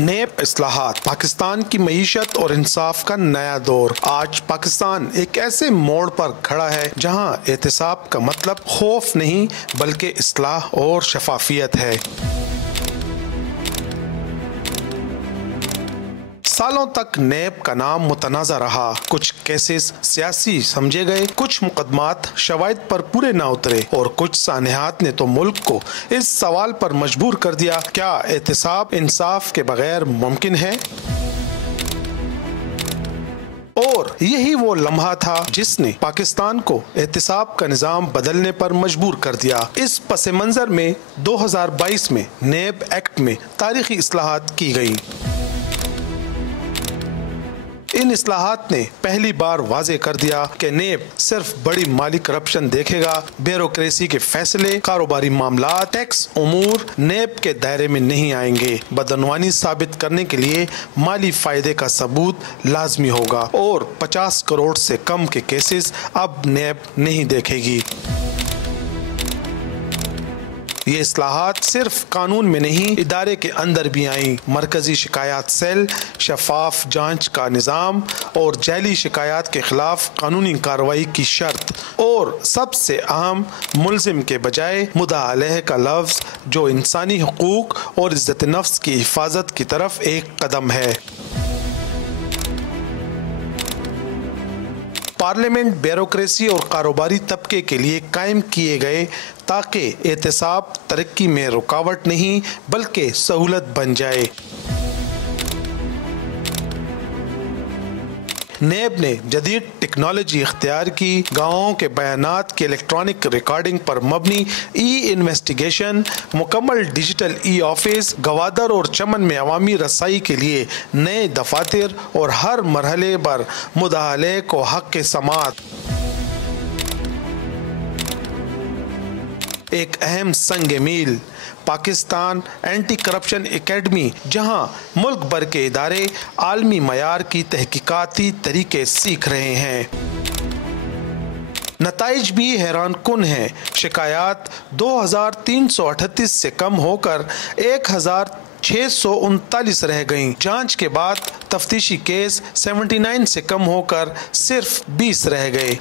NAB اصلاحات، پاکستان کی معیشت اور انصاف کا نیا دور۔ آج پاکستان ایک ایسے موڑ پر کھڑا ہے جہاں احتساب کا مطلب خوف نہیں بلکہ اصلاح اور شفافیت ہے۔ سالوں تک نیب کا نام متنازع رہا، کچھ کیسز سیاسی سمجھے گئے، کچھ مقدمات شواہد پر پورے نہ اترے اور کچھ سانحات نے تو ملک کو اس سوال پر مجبور کر دیا، کیا احتساب انصاف کے بغیر ممکن ہے؟ اور یہی وہ لمحہ تھا جس نے پاکستان کو احتساب کا نظام بدلنے پر مجبور کر دیا۔ اس پس منظر میں 2022 میں نیب ایکٹ میں تاریخی اصلاحات کی گئی۔ ان اصلاحات نے پہلی بار واضح کر دیا کہ نیب صرف بڑی مالی کرپشن دیکھے گا، بیوروکریسی کے فیصلے، کاروباری معاملات، ٹیکس امور نیب کے دائرے میں نہیں آئیں گے۔ بدعنوانی ثابت کرنے کے لیے مالی فائدے کا ثبوت لازمی ہوگا اور 50 کروڑ سے کم کے کیسز اب نیب نہیں دیکھے گی۔ یہ اصلاحات صرف قانون میں نہیں، ادارے کے اندر بھی آئیں۔ مرکزی شکایات سیل، شفاف جانچ کا نظام اور جعلی شکایات کے خلاف قانونی کارروائی کی شرط، اور سب سے اہم، ملزم کے بجائے مدعا علیہ کا لفظ، جو انسانی حقوق اور عزت نفس کی حفاظت کی طرف ایک قدم ہے۔ پارلیمنٹ بیوروکریسی اور کاروباری طبقے کے لیے قائم کیے گئے تاکہ احتساب ترقی میں رکاوٹ نہیں بلکہ سہولت بن جائے۔ نیب نے جدید ٹیکنالوجی اختیار کی، گواہوں کے بیانات کی الیکٹرانک ریکارڈنگ پر مبنی ای انویسٹیگیشن، مکمل ڈیجیٹل ای آفس، گوادر اور چمن میں عوامی رسائی کے لیے نئے دفاتر اور ہر مرحلے پر مدعا علیہ کو حق سماعت۔ ایک اہم سنگ میل، پاکستان اینٹی کرپشن اکیڈمی، جہاں ملک بھر کے ادارے عالمی معیار کی تحقیقاتی طریقے سیکھ رہے ہیں۔ نتائج بھی حیران کن ہیں۔ شکایات 2338 سے کم ہو کر 1639 رہ گئیں۔ جانچ کے بعد تفتیشی کیس 79 سے کم ہو کر صرف 20 رہ گئے۔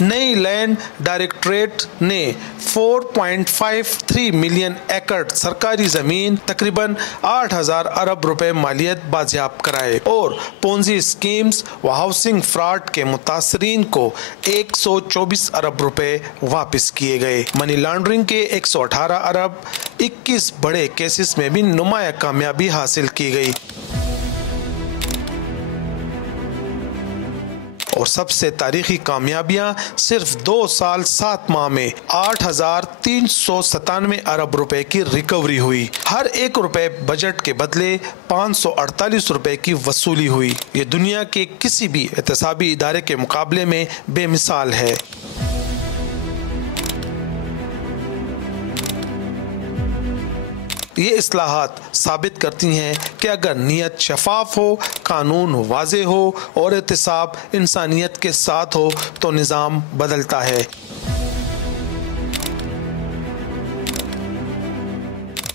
نئی لینڈ ڈائریکٹوریٹ نے 4.53 ملین ایکڑ سرکاری زمین، تقریباً 8000 ارب روپے مالیت بازیاب کرائے، اور پونزی اسکیمز و ہاؤسنگ فراڈ کے متاثرین کو 124 ارب روپے واپس کیے گئے۔ منی لانڈرنگ کے 118 ارب، 21 بڑے کیسز میں بھی نمایاں کامیابی حاصل کی گئی۔ اور سب سے تاریخی کامیابیاں، صرف 2 سال 7 ماہ میں 8397 ارب روپے کی ریکوری ہوئی۔ ہر 1 روپے بجٹ کے بدلے 548 روپے کی وصولی ہوئی۔ یہ دنیا کے کسی بھی احتسابی ادارے کے مقابلے میں بے مثال ہے۔ یہ اصلاحات ثابت کرتی ہیں کہ اگر نیت شفاف ہو، قانون واضح ہو اور احتساب انسانیت کے ساتھ ہو تو نظام بدلتا ہے۔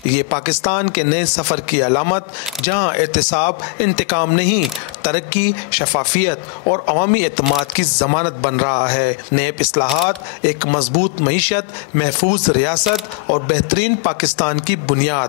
یہ پاکستان کے نئے سفر کی علامت، جہاں احتساب انتقام نہیں، ترقی، شفافیت اور عوامی اعتماد کی ضمانت بن رہا ہے۔ نیب اصلاحات ایک مضبوط معیشت، محفوظ ریاست اور بہترین پاکستان کی بنیاد۔